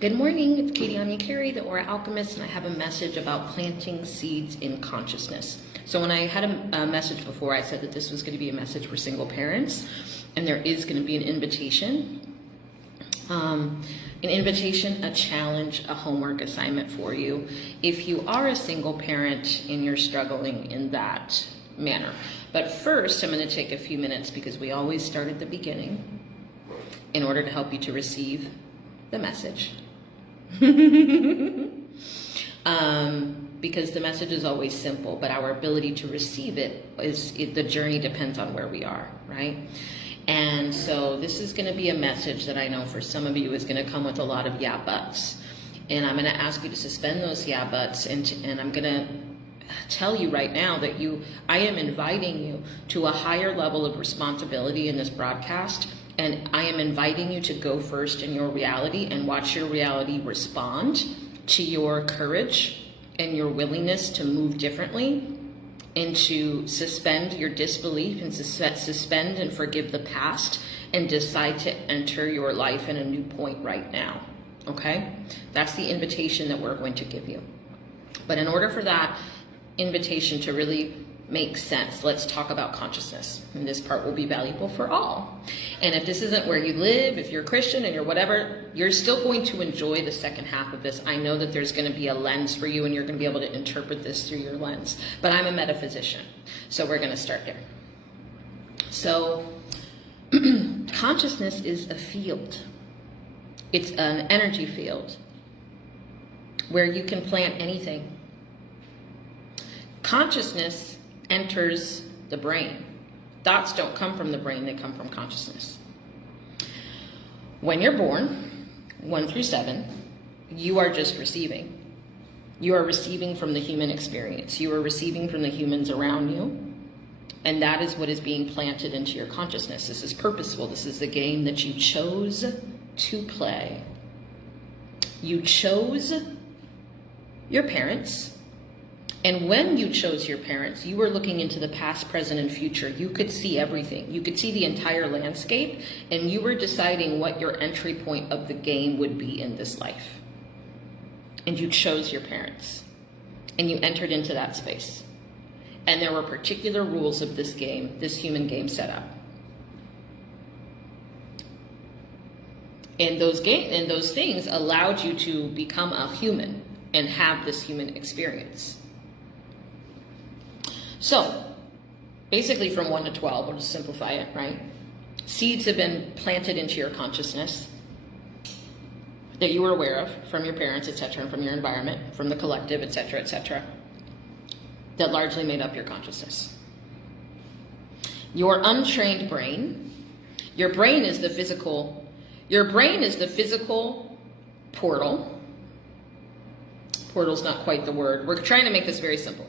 Good morning, it's Katieonyekere, the theauraalchemist, and I have a message about planting seeds in consciousness. So when I had a message before, I said that this was going to be a message for single parents, and there is going to be an invitation, a challenge, a homework assignment for you if you are a single parent and you're struggling in that manner. But first, I'm going to take a few minutes because we always start at the beginning in order to help you to receive the message. Because the message is always simple, but our ability to receive the journey depends on where we are, right? And so this is going to be a message that I know for some of you is going to come with a lot of yeah buts. And I'm going to ask you to suspend those yeah buts, and I'm going to tell you right now that I am inviting you to a higher level of responsibility in this broadcast. And I am inviting you to go first in your reality and watch your reality respond to your courage and your willingness to move differently, and to suspend your disbelief and suspend and forgive the past and decide to enter your life in a new point right now, okay? That's the invitation that we're going to give you. But in order for that invitation to really make sense, let's talk about consciousness. And this part will be valuable for all. And if this isn't where you live, if you're a Christian and you're whatever, you're still going to enjoy the second half of this. I know that there's going to be a lens for you and you're going to be able to interpret this through your lens. But I'm a metaphysician, so we're going to start here. So consciousness is a field. It's an energy field where you can plant anything. Consciousness enters the brain. Thoughts don't come from the brain, they come from consciousness. When you're born, 1 through 7, you are just receiving. You are receiving from the human experience. You are receiving from the humans around you. And that is what is being planted into your consciousness. This is purposeful. This is the game that you chose to play. You chose your parents. And when you chose your parents, you were looking into the past, present, and future. You could see everything. You could see the entire landscape, and you were deciding what your entry point of the game would be in this life. And you chose your parents, and you entered into that space. And there were particular rules of this game, this human game set up. And those things allowed you to become a human and have this human experience. So, basically from 1 to 12, we'll just simplify it, right? Seeds have been planted into your consciousness that you were aware of from your parents, etc., and from your environment, from the collective, etc., that largely made up your consciousness. Your untrained brain, your brain is the physical portal. Portal's not quite the word. We're trying to make this very simple.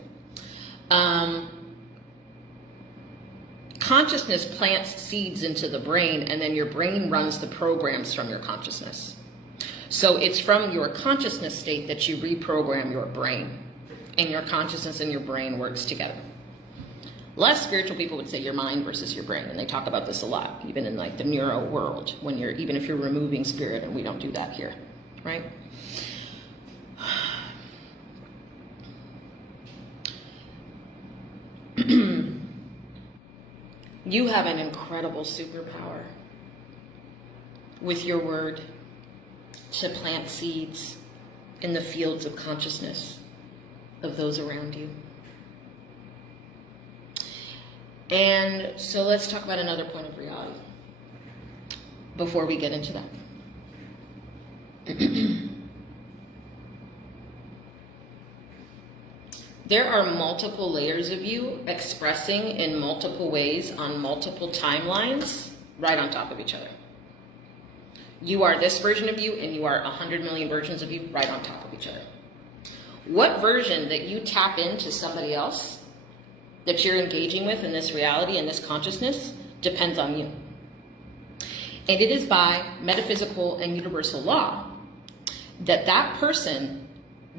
Consciousness plants seeds into the brain, and then your brain runs the programs from your consciousness. So it's from your consciousness state that you reprogram your brain, and your consciousness and your brain works together. Less spiritual people would say your mind versus your brain, and they talk about this a lot, even in like the neuro world, even if you're removing spirit, and we don't do that here, right? You have an incredible superpower with your word to plant seeds in the fields of consciousness of those around you. And so let's talk about another point of reality before we get into that. There are multiple layers of you expressing in multiple ways on multiple timelines right on top of each other. You are this version of you, and you are 100 million versions of you right on top of each other. What version that you tap into somebody else that you're engaging with in this reality and this consciousness depends on you. And it is by metaphysical and universal law that person,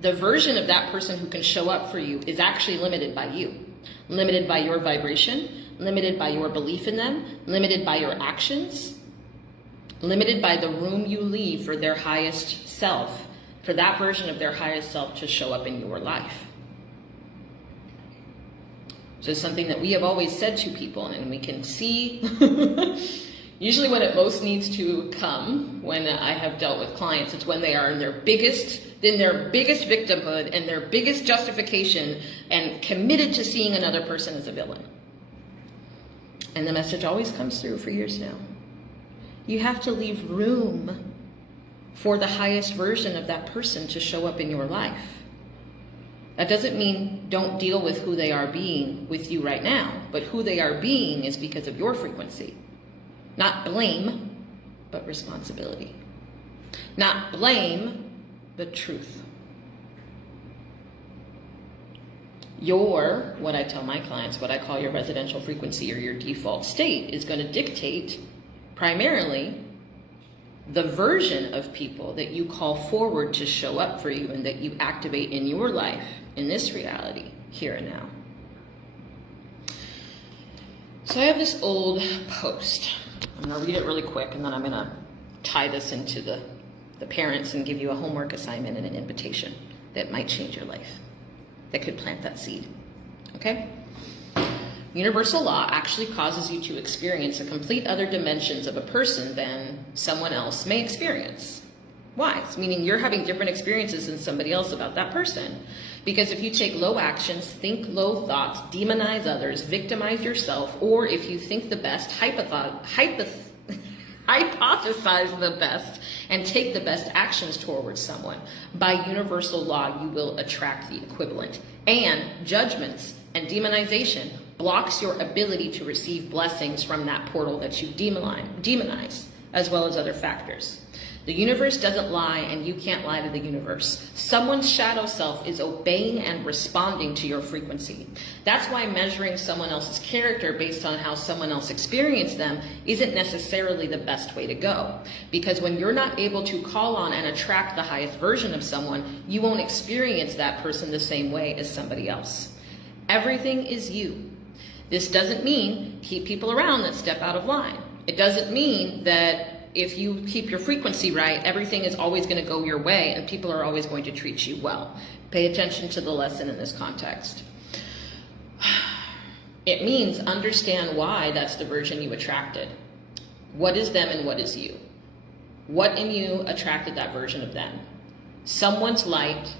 the version of that person who can show up for you, is actually limited by you. Limited by your vibration, limited by your belief in them, limited by your actions, limited by the room you leave for their highest self, for that version of their highest self to show up in your life. So it's something that we have always said to people, and we can see usually when it most needs to come, when I have dealt with clients, it's when they are in their biggest victimhood and their biggest justification and committed to seeing another person as a villain. And the message always comes through for years now. You have to leave room for the highest version of that person to show up in your life. That doesn't mean don't deal with who they are being with you right now, but who they are being is because of your frequency. Not blame, but responsibility. Not blame, but truth. What I tell my clients, what I call your residential frequency or your default state, is going to dictate primarily the version of people that you call forward to show up for you and that you activate in your life, in this reality, here and now. So I have this old post. I'm going to read it really quick, and then I'm going to tie this into the parents and give you a homework assignment and an invitation that might change your life, that could plant that seed. Okay? Universal law actually causes you to experience a complete other dimensions of a person than someone else may experience. Why? It's meaning you're having different experiences than somebody else about that person. Because if you take low actions, think low thoughts, demonize others, victimize yourself, or if you think the best, hypothesize the best, and take the best actions towards someone, by universal law, you will attract the equivalent. And judgments and demonization blocks your ability to receive blessings from that portal that you demonize, as well as other factors. The universe doesn't lie, and you can't lie to the universe. Someone's shadow self is obeying and responding to your frequency. That's why measuring someone else's character based on how someone else experienced them isn't necessarily the best way to go. Because when you're not able to call on and attract the highest version of someone, you won't experience that person the same way as somebody else. Everything is you. This doesn't mean keep people around that step out of line. It doesn't mean that if you keep your frequency right, everything is always going to go your way and people are always going to treat you well. Pay attention to the lesson in this context. It means understand why that's the version you attracted. What is them and what is you? What in you attracted that version of them? Someone's light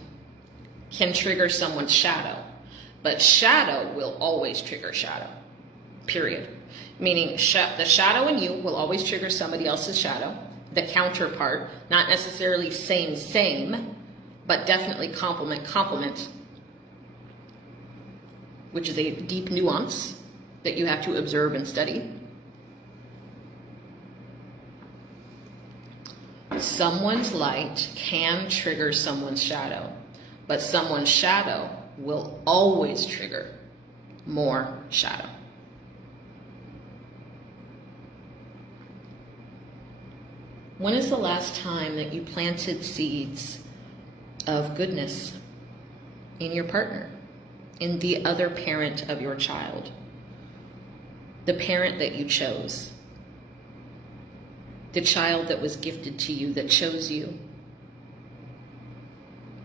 can trigger someone's shadow, but shadow will always trigger shadow, period. Meaning the shadow in you will always trigger somebody else's shadow, the counterpart, not necessarily same, but definitely complement, which is a deep nuance that you have to observe and study. Someone's light can trigger someone's shadow, but someone's shadow will always trigger more shadow. When is the last time that you planted seeds of goodness in your partner, in the other parent of your child, the parent that you chose, the child that was gifted to you, that chose you?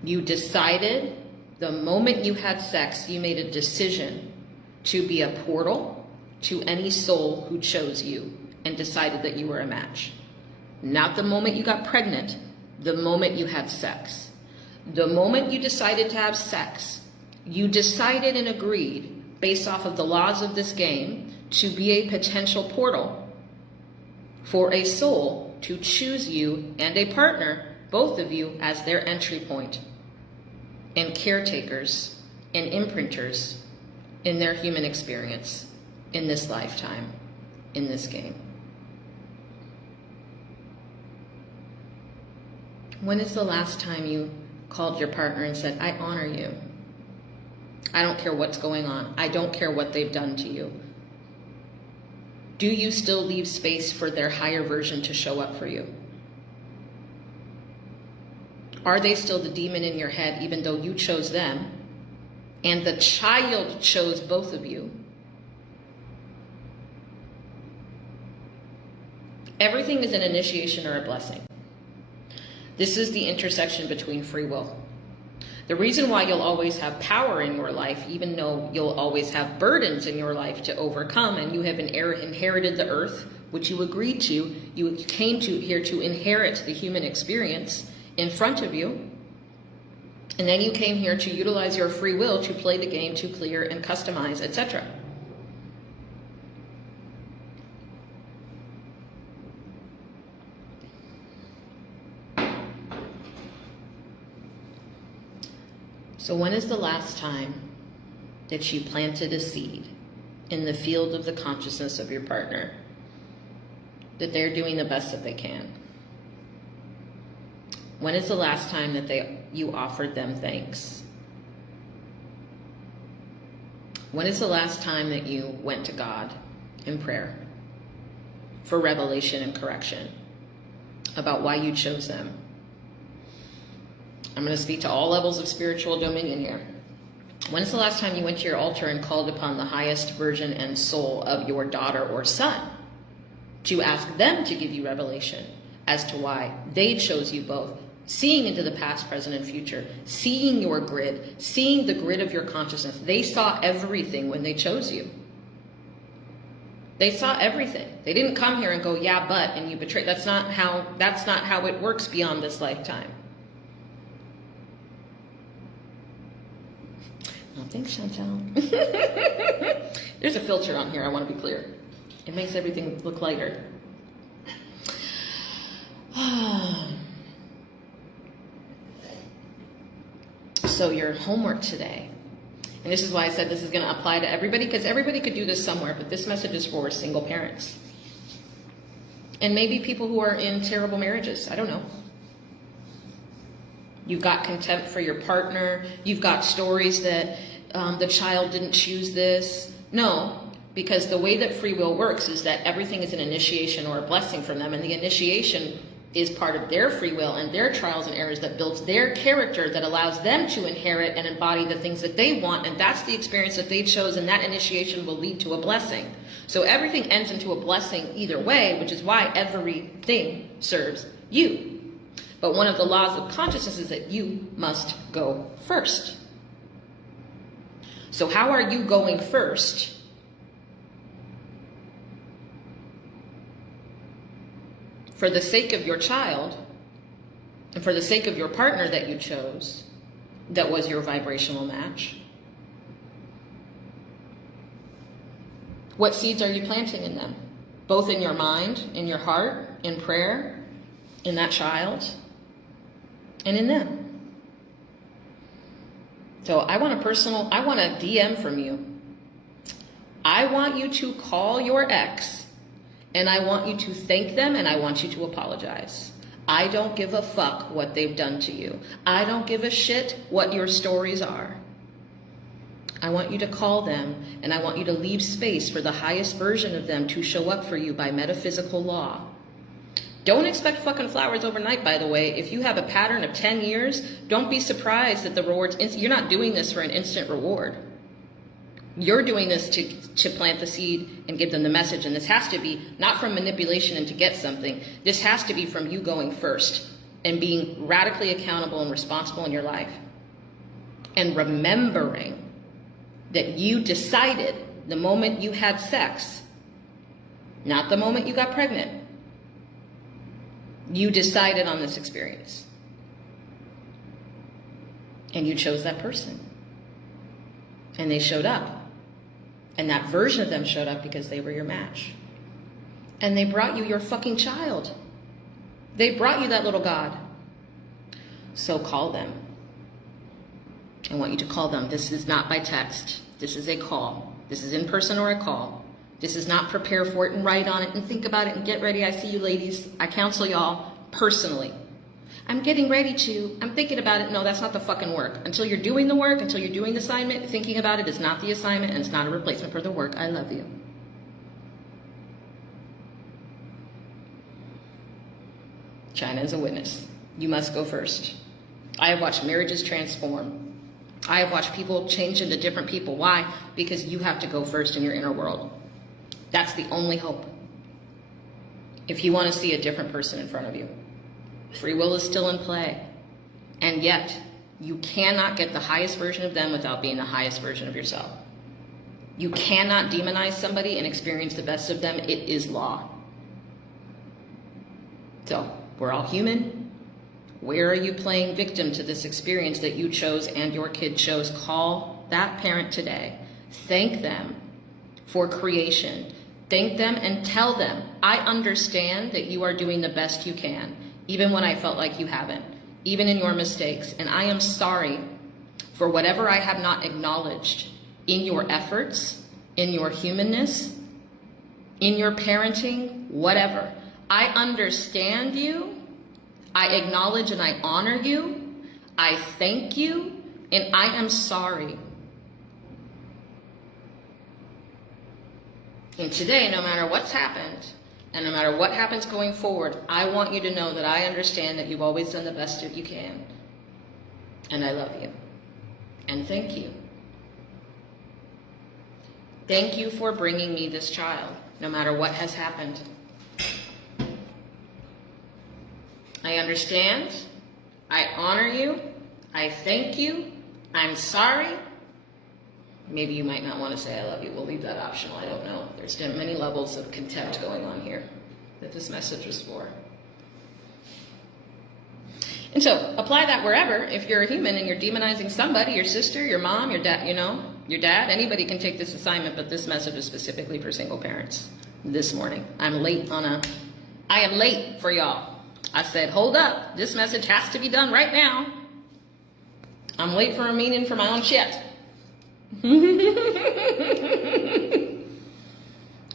You decided the moment you had sex, you made a decision to be a portal to any soul who chose you and decided that you were a match. Not the moment you got pregnant, the moment you had sex. The moment you decided to have sex, you decided and agreed, based off of the laws of this game, to be a potential portal for a soul to choose you and a partner, both of you, as their entry point and caretakers and imprinters in their human experience in this lifetime, in this game. When is the last time you called your partner and said, I honor you. I don't care what's going on. I don't care what they've done to you. Do you still leave space for their higher version to show up for you? Are they still the demon in your head, even though you chose them and the child chose both of you? Everything is an initiation or a blessing. This is the intersection between free will. The reason why you'll always have power in your life, even though you'll always have burdens in your life to overcome, and you have inherited the earth, which you agreed to, you came here to inherit the human experience in front of you, and then you came here to utilize your free will to play the game, to clear and customize, etc. So when is the last time that you planted a seed in the field of the consciousness of your partner that they're doing the best that they can? When is the last time that you offered them thanks? When is the last time that you went to God in prayer for revelation and correction about why you chose them? I'm going to speak to all levels of spiritual dominion here. When is the last time you went to your altar and called upon the highest version and soul of your daughter or son to ask them to give you revelation as to why they chose you both, seeing into the past, present, and future, seeing your grid, seeing the grid of your consciousness? They saw everything when they chose you. They saw everything. They didn't come here and go, yeah, but, and you betrayed. That's not how it works beyond this lifetime. Oh, thanks, Chantal. There's a filter on here, I want to be clear. It makes everything look lighter. So your homework today, and this is why I said this is going to apply to everybody, because everybody could do this somewhere, but this message is for single parents. And maybe people who are in terrible marriages, I don't know. You've got contempt for your partner. You've got stories that the child didn't choose this. No, because the way that free will works is that everything is an initiation or a blessing from them. And the initiation is part of their free will and their trials and errors that builds their character, that allows them to inherit and embody the things that they want. And that's the experience that they chose. And that initiation will lead to a blessing. So everything ends into a blessing either way, which is why everything serves you. But one of the laws of consciousness is that you must go first. So how are you going first? For the sake of your child and for the sake of your partner that you chose, that was your vibrational match. What seeds are you planting in them? Both in your mind, in your heart, in prayer, in that child, and in them. So I want a DM from you. I want you to call your ex, and I want you to thank them, and I want you to apologize. I don't give a fuck what they've done to you. I don't give a shit what your stories are. I want you to call them, and I want you to leave space for the highest version of them to show up for you by metaphysical law. Don't expect fucking flowers overnight, by the way. If you have a pattern of 10 years, don't be surprised that the rewards, you're not doing this for an instant reward. You're doing this to plant the seed and give them the message. And this has to be not from manipulation and to get something. This has to be from you going first and being radically accountable and responsible in your life. And remembering that you decided the moment you had sex, not the moment you got pregnant. You decided on this experience. And you chose that person. And they showed up. And that version of them showed up because they were your match. And they brought you your fucking child. They brought you that little God. So call them. I want you to call them. This is not by text. This is a call. This is in person or a call. This is not prepare for it and write on it and think about it and get ready. I see you ladies. I counsel y'all personally. I'm getting ready to. I'm thinking about it. No, that's not the fucking work. Until you're doing the work, until you're doing the assignment, thinking about it is not the assignment and it's not a replacement for the work. I love you. China is a witness. You must go first. I have watched marriages transform. I have watched people change into different people. Why? Because you have to go first in your inner world. That's the only hope. If you want to see a different person in front of you. Free will is still in play. And yet, you cannot get the highest version of them without being the highest version of yourself. You cannot demonize somebody and experience the best of them. It is law. So, we're all human. Where are you playing victim to this experience that you chose and your kid chose? Call that parent today. Thank them for creation. Thank them and tell them, I understand that you are doing the best you can, even when I felt like you haven't, even in your mistakes. And I am sorry for whatever I have not acknowledged in your efforts, in your humanness, in your parenting, whatever. I understand you. I acknowledge and I honor you. I thank you, and I am sorry. And today, no matter what's happened, and no matter what happens going forward, I want you to know that I understand that you've always done the best that you can. And I love you. And thank you. Thank you for bringing me this child, no matter what has happened. I understand. I honor you. I thank you. I'm sorry. Maybe you might not want to say I love you. We'll leave that optional. I don't know. There's many levels of contempt going on here that this message was for. And so apply that wherever. If you're a human and you're demonizing somebody, your sister, your mom, your dad, your dad, anybody can take this assignment, but this message is specifically for single parents this morning. I am late for y'all. I said, hold up. This message has to be done right now. I'm late for a meeting for my own shit.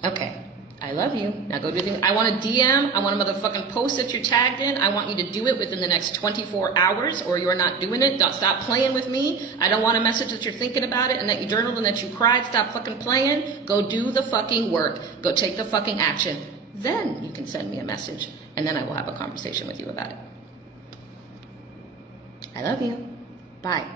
Okay. I love you. Now go do things. I want a DM. I want a motherfucking post that you're tagged in. I want you to do it within the next 24 hours or you're not doing it. Don't stop playing with me. I don't want a message that you're thinking about it and that you journaled and that you cried. Stop fucking playing. Go do the fucking work. Go take the fucking action. Then you can send me a message and then I will have a conversation with you about it. I love you. Bye.